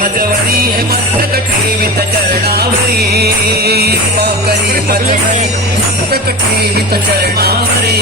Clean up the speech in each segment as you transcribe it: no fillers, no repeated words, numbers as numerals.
मजवरी मस्तक ठेवित चरणावरी मस्तक ठेवित चरणावरी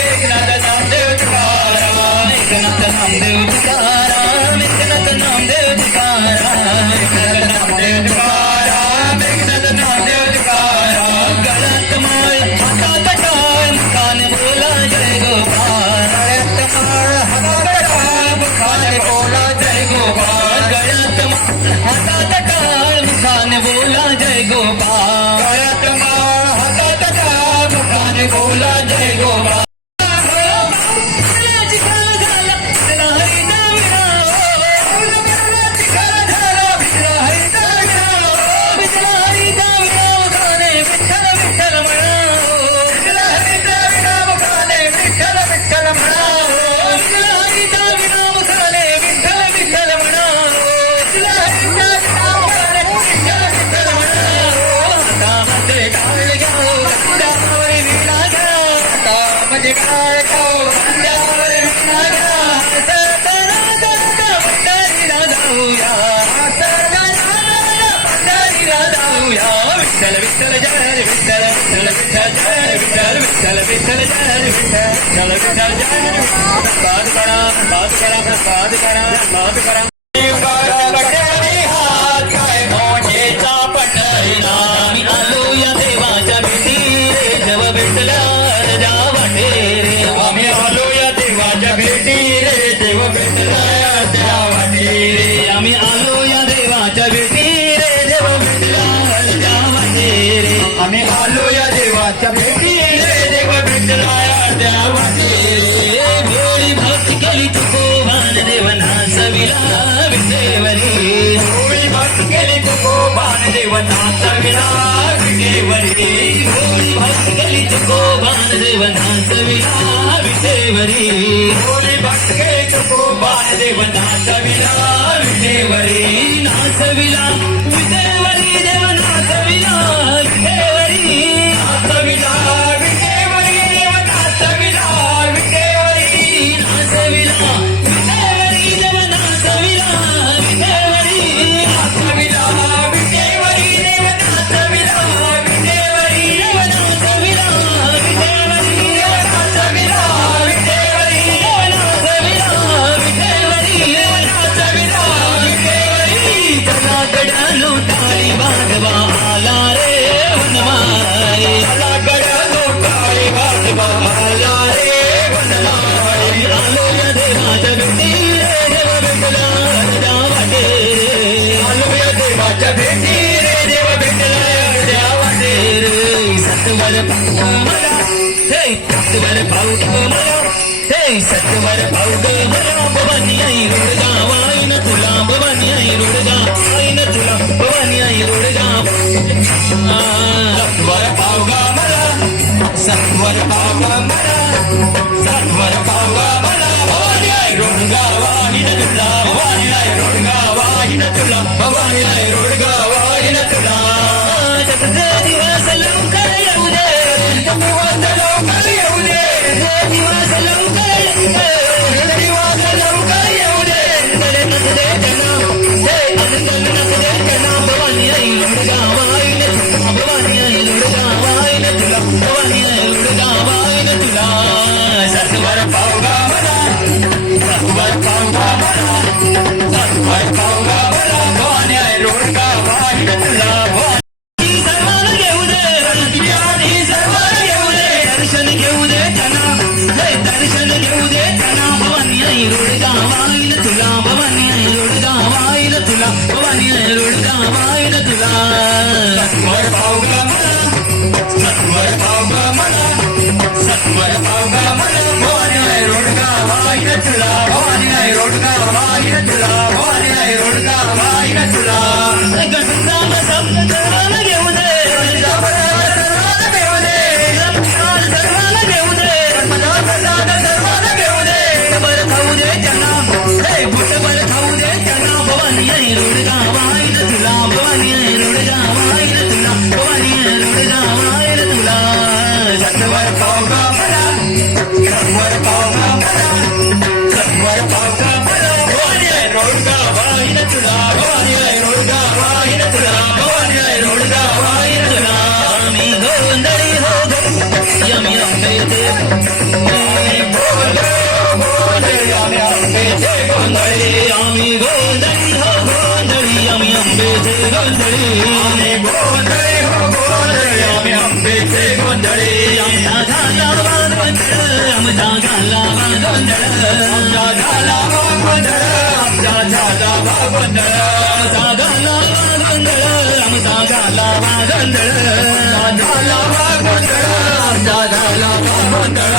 एकनाथ नामदेव तुकाराम एकनाथ नामदेव तुकाराम एकनाथ नामदेव तुकाराम एकनाथ नामदेव तुकाराम एकनाथ नामदेव तुकाराम गळ्यात माळ हातात टाळ मुखाने बोला जय गोपाळ गळ्यात माळ हातात टाळ मुखाने बोला जय गोपाळ गळ्यात हातात टाळ मुखाने बोला जय गोपाळ गळ्यात माळ हातात टाळ मुखाने बोला जय गोपाळ विठ्ठल जय हरी विठ्ठल विठ्ठल जय हरी विठ्ठल विठ्ठल विठ्ठल जय हरी विठ्ठल विठ्ठल जय हरी पाद करा पाद करा पाद करा पाद करा मोठेचा पटला मी आलो या देवाच्या भेटी रे जव भेटला राजा वाटे रे आम्ही आलो या देवाच्या भेटी रे देव भेटला राजा वाटे रे आम्ही आलो या देवाच्या भेटी रे देव भेटला राजा वाटे रे आम्ही आलो या देवाच्या भेटी रे देव भेटला राजा वाटे रे भोळी भक्ती केली तुकोबान देवना सविला विटेवरी भोळी भक्ती केली तुकोबान देवना सविला विटेवरी भोळी भक्ती केली तुकोबान देवना सविला विटेवरी भोळी भक्ती केली तुकोबान देवना सविला विटेवरी नासविला विटेवरी देवना सविला विटेवरी नासविला विटेवरी देवना सविला विटेवरी नासविला विटेवरी देवना सविला विटेवरी नासविला विटेवरी देवना सविला विटेवरी देवना सविला विटेवरी देवना सविला विटेवरी देवना सविला विटेवरी देवना सविला विटेवरी चला गडालो टाळी वाजवा आला रे वनमाई चला गडालो टाळी वाजवा आला रे वनमाई आलो या देवाच्या भेटी रे देव भेटला राजा वाटे रे आलो या देवाच्या भेटी रे देव भेटला राजा वाटे रे सत्वर पाऊग मला हे सत्वर पाऊग मला हे सत्वर पाऊग मला भवानी आई रोडगा वाईन तुला भवानी आई रोडगा वाईन तुला भवानी आई रोडगा सत्वर पाऊग मला सत्वर पाऊग मला सत्वर पाऊग मला भवानी आई रोडगा वाईन तुला भवानी आई रोडगा वाईन तुला भवानी आई रोडगा वाईन तुला दिवस लवकर येऊ दे दिवस लवकर येऊ दे दिवस लवकर येऊ दे दिवस लवकर येऊ दे नच दे जना हे आनंद नच दे जना भवानी आई लोडगा वाईन तुला भवानी आई लोडगा वाईन तुला भवानी आई लोडगा वाईन तुला सत्वर पाऊगा मला सत्वर पाऊगा मला सत्वर पाऊगा मला भवानी आई लोडगा वाईन तुला सर्वांना घेऊ दर्शन घेऊ दे चला भवानी आई रोडगावाईल तुला भवानी आई रोडगावाईल तुला भवानी आई रोडगावाईल तुला सत्वर भाव ग मला सत्वर भाव ग मला सत्वर भाव ग मला भवानी आई रोडगावाईल तुला भवानी आई रोडगावाईल तुला भवानी आई रोडगावाईल तुला गणसाम सर्वांना घेऊ दे सर्वांना घेऊ दे सर्वांना घेऊ दे सर्वांना घेऊ दे बर खाऊ दे त्यांना हे गुट बर खाऊ दे त्यांना भवानी आई रोडगावाईल तुला भवानी आई रोडगावाईल तुला भवानी आई रोडगावाईल तुला सत्वर पाव ग मला सत्वर पाव ग मला सत्वर पाव ग मला भवानी आई रोडगावाईल तुला भवानी आई रोडगावाईल तुला भवानी आई रोडगावाईल तुला आम्ही गोंधळी हो गो यमी अंबेचे आम्ही गोंधळी हो गोंधळी आम्ही अंबेचे गोंधळी आम्ही गोंधळी हो गोंधळी आम्ही अंबेचे गोंधळी आमचा झाला गोंधळ आमचा झाला गोंधळ आमचा झाला गोंधळ आमचा झाला गोंधळ आमचा झाला गोंधळ आमचा झाला गोंधळ झाला गोंधळ आमचा झाला गोंधळ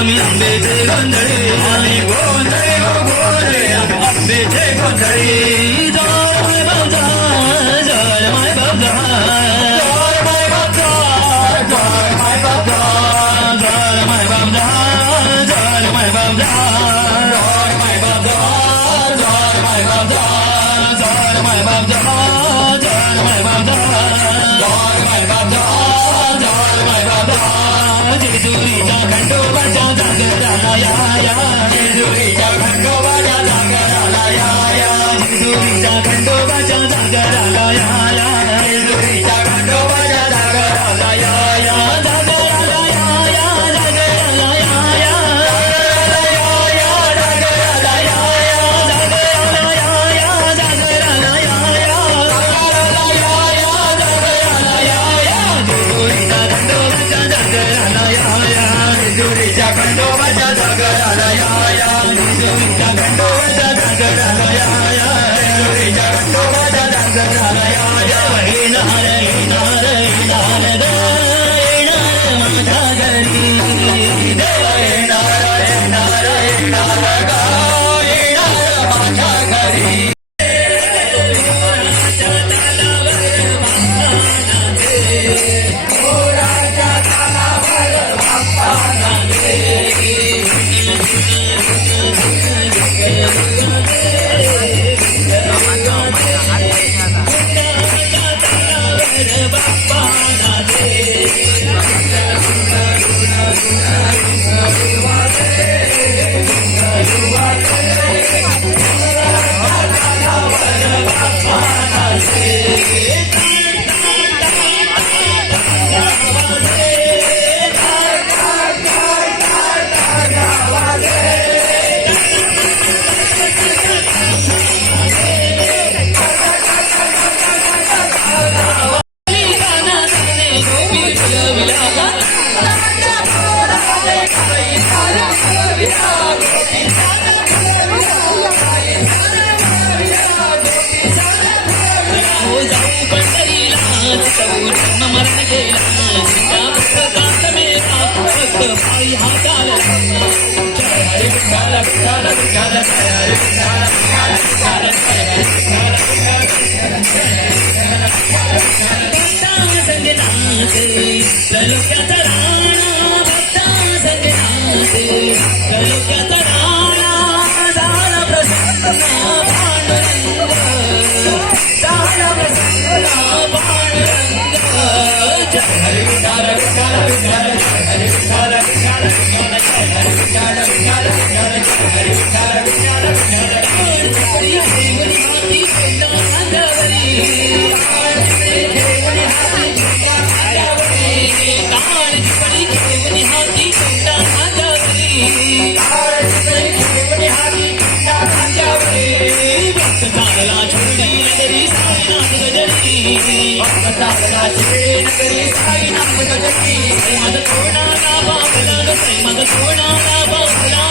आम्ही अंबेचे गोंधळी आम्ही गोंधळी हो गोंधळी आम्ही अंबेचे गोंधळी जय माय बाबा जय माय बाबा जय माय बाबा जय माय बाबा जय माय बाबा जय माय बाबा जय माय बाबा जय माय बाबा जय माय बाबा जय माय बाबा जय माय बाबा जय माय बाबा जेजुरीच्या खंडोबाच्या जागराला या जेजुरीच्या खंडोबाच्या जागराला या जेजुरीच्या खंडोबाच्या जागराला या जेजुरीच्या खंडोबाच्या जागराला या जागराला या जागराला या जागराला या जागराला या जेजुरीच्या खंडोबाच्या जागराला जेजुरीच्या खंडोबाच्या जागराला या जेजुरीच्या खंडोबाच्या जागराला या जेजुरीच्या खंडोबाच्या जागराला या येणार येणार येणार येणार माझ्या घरी देव येणार येणार येणार गा येणार माझ्या घरी हरी विठ्ठल विठ्ठल विठ्ठल हरी विठ्ठल विठ्ठल विठ्ठल हरी विठ्ठल विठ्ठल विठ्ठल हरी विठ्ठल विठ्ठल विठ्ठल चिपळी देवनी हाती पेंडा खांद्यावरी कान चिपळी देवनी हाती पेंडा खांद्यावरी कान चिपळी देवनी हाती पेंडा खांद्यावरी कान चिपळी देवनी हाती पेंडा खांद्यावरी भक्त चालला छोडी नगरी साईनाथ गजरी भक्त चालला छोडी नगरी साईनाथ गजरी मद कोणाला बाबला ग मद कोणाला बाबला